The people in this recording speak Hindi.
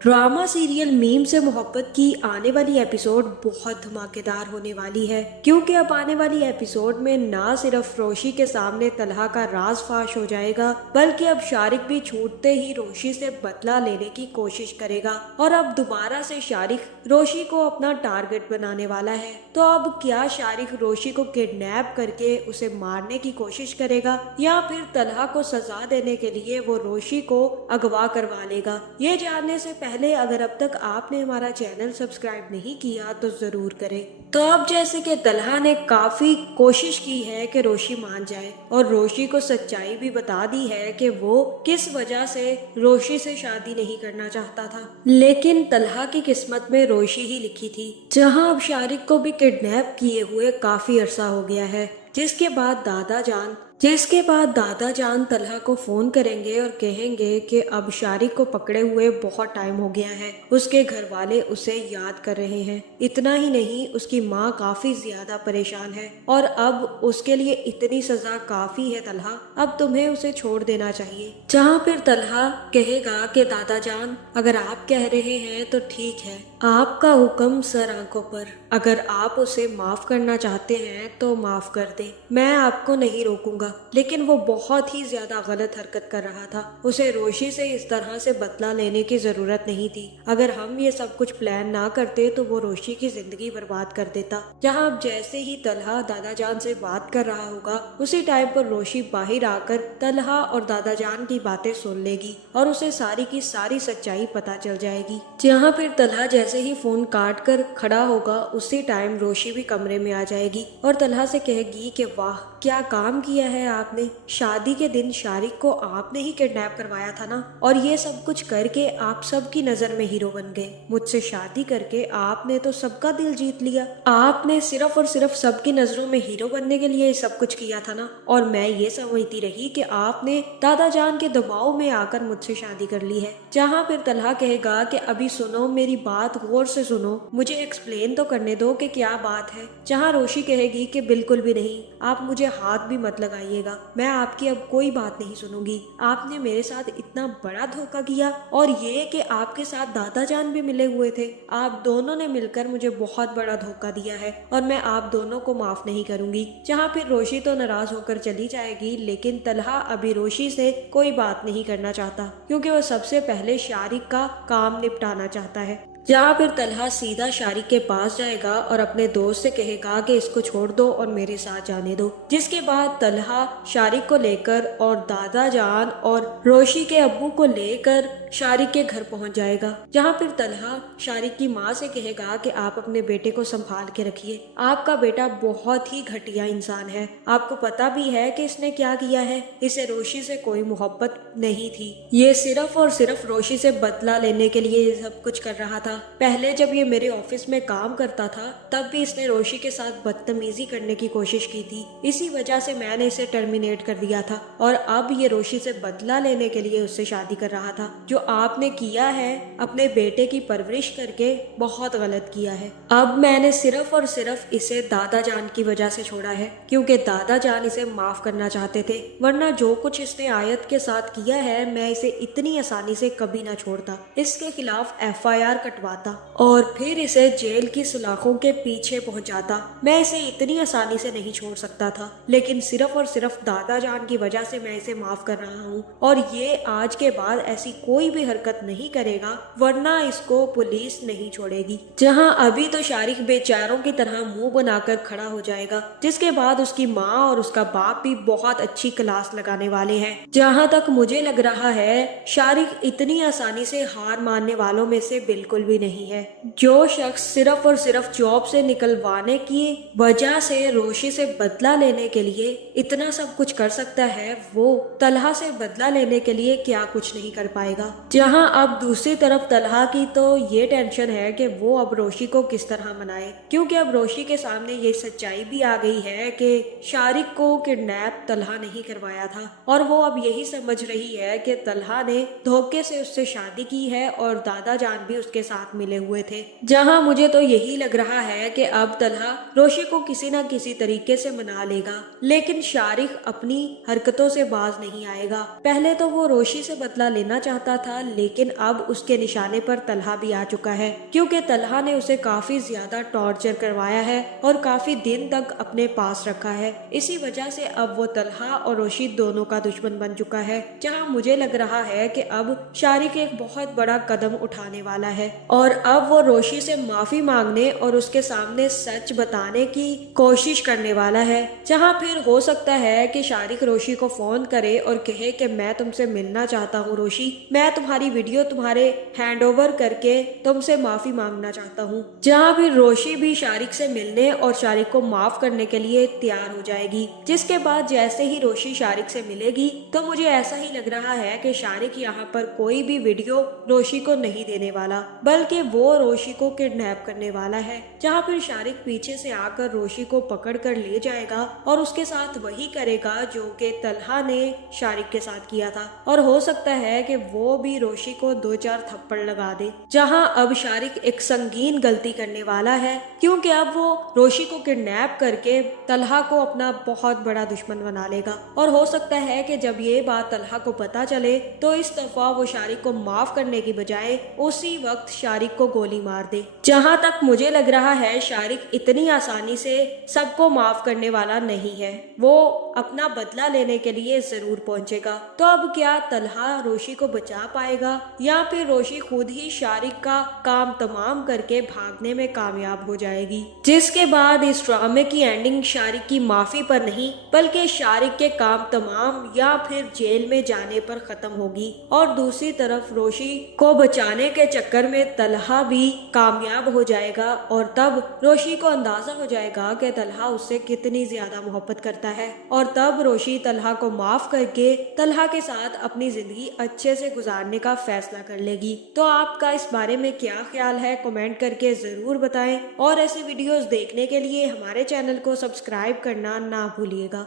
ड्रामा सीरियल मीम से मोहब्बत की आने वाली एपिसोड बहुत धमाकेदार होने वाली है, क्योंकि अब आने वाली एपिसोड में ना सिर्फ रोशी के सामने तलहा का राज फाश हो जाएगा, बल्कि अब शारिक भी छूटते ही रोशी से बदला लेने की कोशिश करेगा और अब दोबारा से शारिक रोशी को अपना टारगेट बनाने वाला है। तो अब क्या शारिक रोशी को किडनैप करके उसे मारने की कोशिश करेगा या फिर तलहा को सजा देने के लिए वो रोशी को अगवा करवा लेगा? ये जानने से पहले अगर अब तक आपने हमारा चैनल सब्सक्राइब नहीं किया तो जरूर करें। तो अब जैसे कि तलहा ने काफी कोशिश की है कि रोशी मान जाए और रोशी को सच्चाई भी बता दी है कि वो किस वजह से रोशी से शादी नहीं करना चाहता था, लेकिन तलहा की किस्मत में रोशी ही लिखी थी। जहां अब शारिक को भी किडनैप किए हुए काफी अरसा हो गया है, जिसके बाद दादा जान तलहा को फोन करेंगे और कहेंगे कि अब शारिक को पकड़े हुए बहुत टाइम हो गया है, उसके घर वाले उसे याद कर रहे हैं। इतना ही नहीं, उसकी माँ काफी ज्यादा परेशान है और अब उसके लिए इतनी सजा काफी है तलहा, अब तुम्हें उसे छोड़ देना चाहिए। जहाँ फिर तलहा कहेगा कि दादा जान अगर आप कह रहे हैं तो ठीक है, आपका हुक्म सर आंखों पर, अगर आप उसे माफ करना चाहते हैं तो माफ कर दे, मैं आपको नहीं रोकूंगा। लेकिन वो बहुत ही ज्यादा गलत हरकत कर रहा था, उसे रोशी से इस तरह से बदला लेने की जरूरत नहीं थी। अगर हम ये सब कुछ प्लान ना करते तो वो रोशी की जिंदगी बर्बाद कर देता। जहाँ अब जैसे ही तलहा दादा जान से बात कर रहा होगा, उसी टाइम पर रोशी बाहर आकर तलहा और दादा जान की बातें सुन लेगी और उसे सारी की सारी सच्चाई पता चल जाएगी। जहाँ फिर तलहा जैसे ही फोन काट कर खड़ा होगा, उसी टाइम रोशी भी कमरे में आ जाएगी और तलहा से कहेगी कि वाह क्या काम किया है आपने, शादी के दिन शारिक को आपने ही किडनैप करवाया था ना, और ये सब कुछ करके आप सबकी नजर में हीरो बन गए। मुझसे शादी करके आपने तो सबका दिल जीत लिया, आपने सिर्फ और सिर्फ सबकी नजरों में हीरो बनने के लिए सब कुछ किया था ना, और मैं ये समझती रही कि आपने दादा जान के दबाव में आकर मुझसे शादी कर ली है। जहाँ फिर तलहा कहेगा कि अभी सुनो, मेरी बात गौर से सुनो, मुझे एक्सप्लेन तो करने दो कि क्या बात है। जहाँ रोशी कहेगी कि बिल्कुल भी नहीं, आप मुझे हाथ भी मत लगाइएगा, मैं आपकी अब कोई बात नहीं सुनूंगी। आपने मेरे साथ इतना बड़ा धोखा किया, और ये कि आपके साथ दादा जान भी मिले हुए थे, आप दोनों ने मिलकर मुझे बहुत बड़ा धोखा दिया है और मैं आप दोनों को माफ नहीं करूंगी। जहाँ फिर रोशी तो नाराज होकर चली जाएगी, लेकिन तलहा अभी रोशी से कोई बात नहीं करना चाहता, क्योंकि वो सबसे पहले शारिक का काम निपटाना चाहता है। जहाँ फिर तलहा सीधा शारिक के पास जाएगा और अपने दोस्त से कहेगा कि इसको छोड़ दो और मेरे साथ जाने दो। जिसके बाद तलहा शारिक को लेकर और दादा जान और रोशी के अब्बू को लेकर शारिक के घर पहुंच जाएगा। जहाँ फिर तलहा शारिक की माँ से कहेगा कि आप अपने बेटे को संभाल के रखिए, आपका बेटा बहुत ही घटिया इंसान है, आपको पता भी है कि इसने क्या किया है, इसे रोशी से कोई मोहब्बत नहीं थी, ये सिर्फ और सिर्फ रोशी से बदला लेने के लिए ये सब कुछ कर रहा था। पहले जब ये मेरे ऑफिस में काम करता था तब भी इसने रोशी के साथ बदतमीजी करने की कोशिश की थी, इसी वजह से मैंने इसे टर्मिनेट कर दिया था, और अब ये रोशी से बदला लेने के लिए उससे शादी कर रहा था। जो आपने किया है अपने बेटे की परवरिश करके बहुत गलत किया है। अब मैंने सिर्फ और सिर्फ इसे दादा जान की वजह से छोड़ा है, क्योंकि दादा जान इसे माफ करना चाहते थे, वरना जो कुछ इसने आयत के साथ किया है मैं इसे इतनी आसानी से कभी ना छोड़ता, इसके खिलाफ FIR कटवाता और फिर इसे जेल की सलाखों के पीछे पहुंचाता। मैं इसे इतनी आसानी से नहीं छोड़ सकता था, लेकिन सिर्फ और सिर्फ दादा जान की वजह से मैं इसे माफ कर रहा हूँ, और ये आज के बाद ऐसी कोई भी हरकत नहीं करेगा, वरना इसको पुलिस नहीं छोड़ेगी। जहाँ अभी तो शारिक बेचारों की तरह मुंह बनाकर खड़ा हो जाएगा, जिसके बाद उसकी माँ और उसका बाप भी बहुत अच्छी क्लास लगाने वाले हैं। जहाँ तक मुझे लग रहा है शारिक इतनी आसानी से हार मानने वालों में से बिल्कुल भी नहीं है। जो शख्स सिर्फ और सिर्फ जॉब से निकलवाने की वजह से रोशी से बदला लेने के लिए इतना सब कुछ कर सकता है, वो तलहा से बदला लेने के लिए क्या कुछ नहीं कर पाएगा। जहां अब दूसरी तरफ तलहा की तो ये टेंशन है कि वो अब रोशी को किस तरह मनाए, क्योंकि अब रोशी के सामने ये सच्चाई भी आ गई है कि शारिक को किडनैप तलहा नहीं करवाया था, और वो अब यही समझ रही है कि तलहा ने धोखे से उससे शादी की है और दादा जान भी उसके साथ साथ मिले हुए थे। जहां मुझे तो यही लग रहा है कि अब तलहा रोशी को किसी न किसी तरीके से मना लेगा, लेकिन शारिक अपनी हरकतों से बाज नहीं आएगा। पहले तो वो रोशी से बदला लेना चाहता था, लेकिन अब उसके निशाने पर तलहा भी आ चुका है, क्योंकि तलहा ने उसे काफी ज्यादा टॉर्चर करवाया है और काफी दिन तक अपने पास रखा है। इसी वजह से अब वो तलहा और रोशी दोनों का दुश्मन बन चुका है। जहां मुझे लग रहा है कि अब शारिक एक बहुत बड़ा कदम उठाने वाला है और अब वो रोशी से माफी मांगने और उसके सामने सच बताने की कोशिश करने वाला है। जहां फिर हो सकता है कि शारिक रोशी को फोन करे और कहे कि मैं तुमसे मिलना चाहता हूँ रोशी, मैं तुम्हारी वीडियो तुम्हारे हैंडओवर करके तुमसे माफी मांगना चाहता हूँ। जहां फिर रोशी भी शारिक से मिलने और शारिक को माफ करने के लिए तैयार हो जाएगी। जिसके बाद जैसे ही रोशी शारिक से मिलेगी तो मुझे ऐसा ही लग रहा है कि शारिक यहाँ पर कोई भी वीडियो रोशी को नहीं देने वाला, बल्कि वो रोशी को किडनैप करने वाला है। जहाँ फिर शारिक पीछे से आकर रोशी को पकड़ कर ले जाएगा और उसके साथ वही करेगा जो कि तलहा ने शारिक के साथ किया था, और हो सकता है कि वो भी रोशी को 2-4 थप्पड़ लगा दे। जहाँ अब शारिक एक संगीन गलती करने वाला है, क्योंकि अब वो रोशी को किडनैप करके तलहा को अपना बहुत बड़ा दुश्मन बना लेगा। और हो सकता है कि जब ये बात तलहा को पता चले तो इस दफा वो शारिक को माफ करने की बजाय उसी वक्त शारिक को गोली मार दे। जहां तक मुझे लग रहा है शारिक इतनी आसानी से सबको माफ करने वाला नहीं है, वो अपना बदला लेने के लिए जरूर पहुंचेगा। तो अब क्या तलहा रोशी को बचा पाएगा या फिर रोशी खुद ही शारिक का काम तमाम करके भागने में कामयाब हो जाएगी, जिसके बाद इस ड्रामे की एंडिंग शारिक की माफी पर नहीं बल्कि शारिक के काम तमाम या फिर जेल में जाने पर खत्म होगी। और दूसरी तरफ रोशी को बचाने के चक्कर में तलहा भी कामयाब हो जाएगा और तब रोशी को अंदाजा हो जाएगा कि तलहा उससे कितनी ज्यादा मोहब्बत करता है, और तब रोशी तलहा को माफ करके तलहा के साथ अपनी जिंदगी अच्छे से गुजारने का फैसला कर लेगी। तो आपका इस बारे में क्या ख्याल है, कमेंट करके जरूर बताएं और ऐसे वीडियोस देखने के लिए हमारे चैनल को सब्सक्राइब करना ना भूलिएगा।